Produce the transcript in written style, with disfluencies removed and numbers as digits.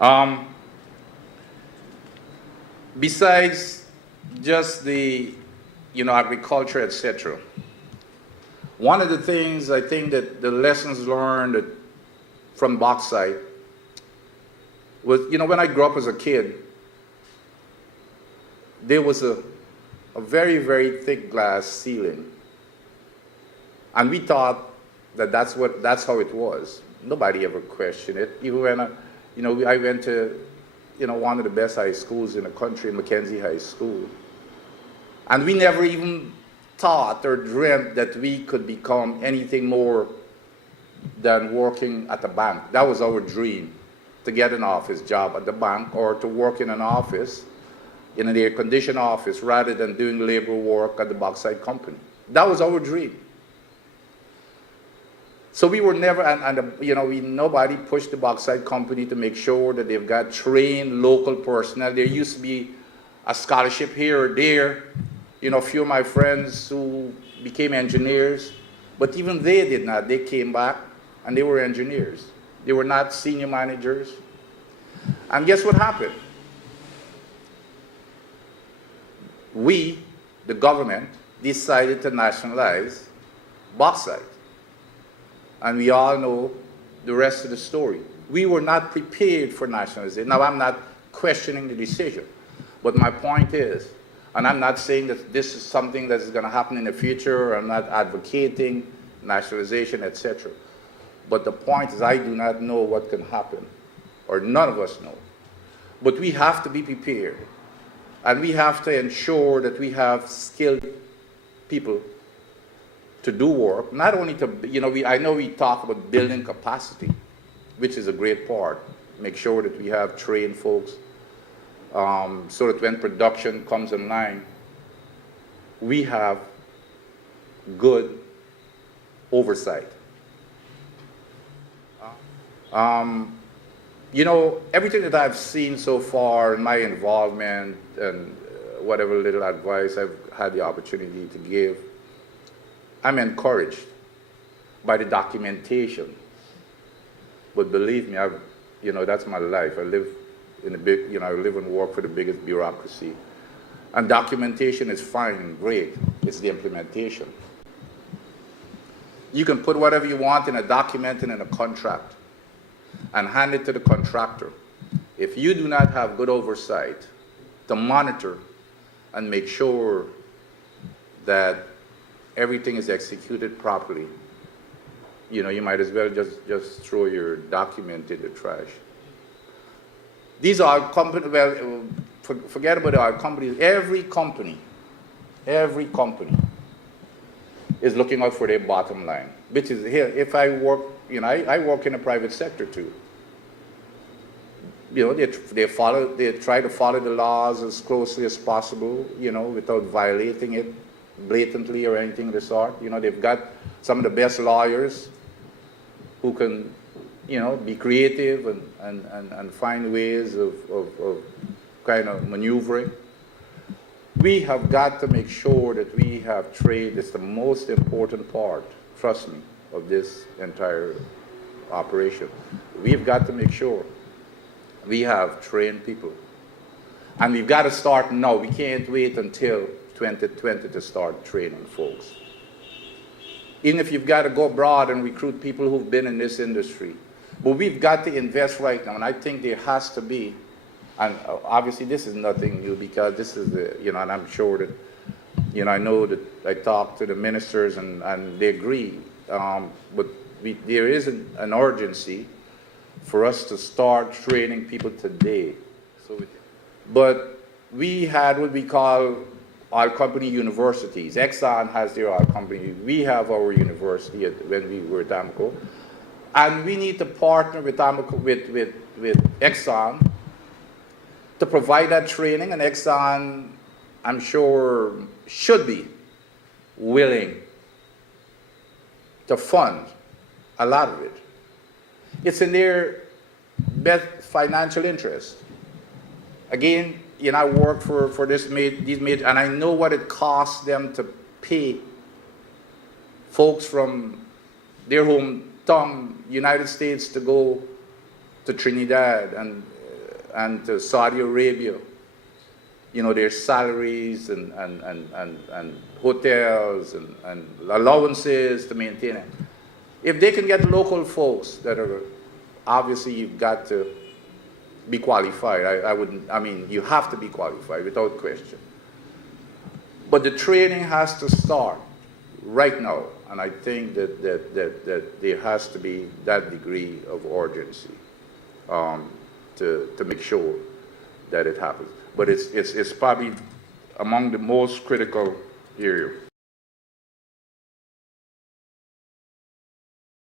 Um, Besides just the, agriculture, etc. One of the things I think that the lessons learned from bauxite was, when I grew up as a kid, there was a very, very thick glass ceiling. And we thought that that's how it was. Nobody ever questioned it. Even when I went to, one of the best high schools in the country, Mackenzie High School. And we never even thought or dreamt that we could become anything more than working at a bank. That was our dream, to get an office job at the bank or to work in an office, in an air-conditioned office, rather than doing labor work at the bauxite company. That was our dream. So we were never, nobody pushed the bauxite company to make sure that they've got trained local personnel. There used to be a scholarship here or there. A few of my friends who became engineers, but even they did not. They came back and they were engineers. They were not senior managers. And guess what happened? We, the government, decided to nationalize bauxite. And we all know the rest of the story. We were not prepared for nationalization. Now, I'm not questioning the decision, but my point is, and I'm not saying that this is something that is going to happen in the future, I'm not advocating nationalization, etc. But the point is, I do not know what can happen, or none of us know. But we have to be prepared, and we have to ensure that we have skilled people to do work, not only to, I know we talk about building capacity, which is a great part. Make sure that we have trained folks so that when production comes online, we have good oversight. Everything that I've seen so far in my involvement and whatever little advice I've had the opportunity to give, I'm encouraged by the documentation. But believe me, that's my life. I live in I live and work for the biggest bureaucracy. And documentation is fine and great. It's the implementation. You can put whatever you want in a document and in a contract and hand it to the contractor. If you do not have good oversight to monitor and make sure that everything is executed properly, you might as well just throw your document in the trash. These are companies, well, forget about our companies. Every company is looking out for their bottom line, which is here. If I work, I work in the private sector too. They try to follow the laws as closely as possible, without violating it blatantly or anything of the sort. They've got some of the best lawyers who can, be creative and find ways of kind of maneuvering. We have got to make sure that we have trade. It's the most important part, trust me, of this entire operation. We've got to make sure we have trained people. And we've got to start now. We can't wait until 2020 to start training folks. Even if you've got to go abroad and recruit people who've been in this industry. But we've got to invest right now, and I think there has to be, and obviously this is nothing new because this is and I'm sure that, I know that I talked to the ministers and they agree, but there is an urgency for us to start training people today. But we had what we call our company universities. Exxon has their oil company. We have our university when we were at Amoco. And we need to partner with Amoco, with Exxon to provide that training. And Exxon, I'm sure, should be willing to fund a lot of it. It's in their best financial interest. Again, I work for these major, and I know what it costs them to pay folks from their hometown, United States, to go to Trinidad and to Saudi Arabia. You know, their salaries and hotels and allowances to maintain it. If they can get local folks that are, obviously you've got to be qualified. I mean, you have to be qualified without question. But the training has to start right now, and I think that there has to be that degree of urgency to make sure that it happens. But it's probably among the most critical areas.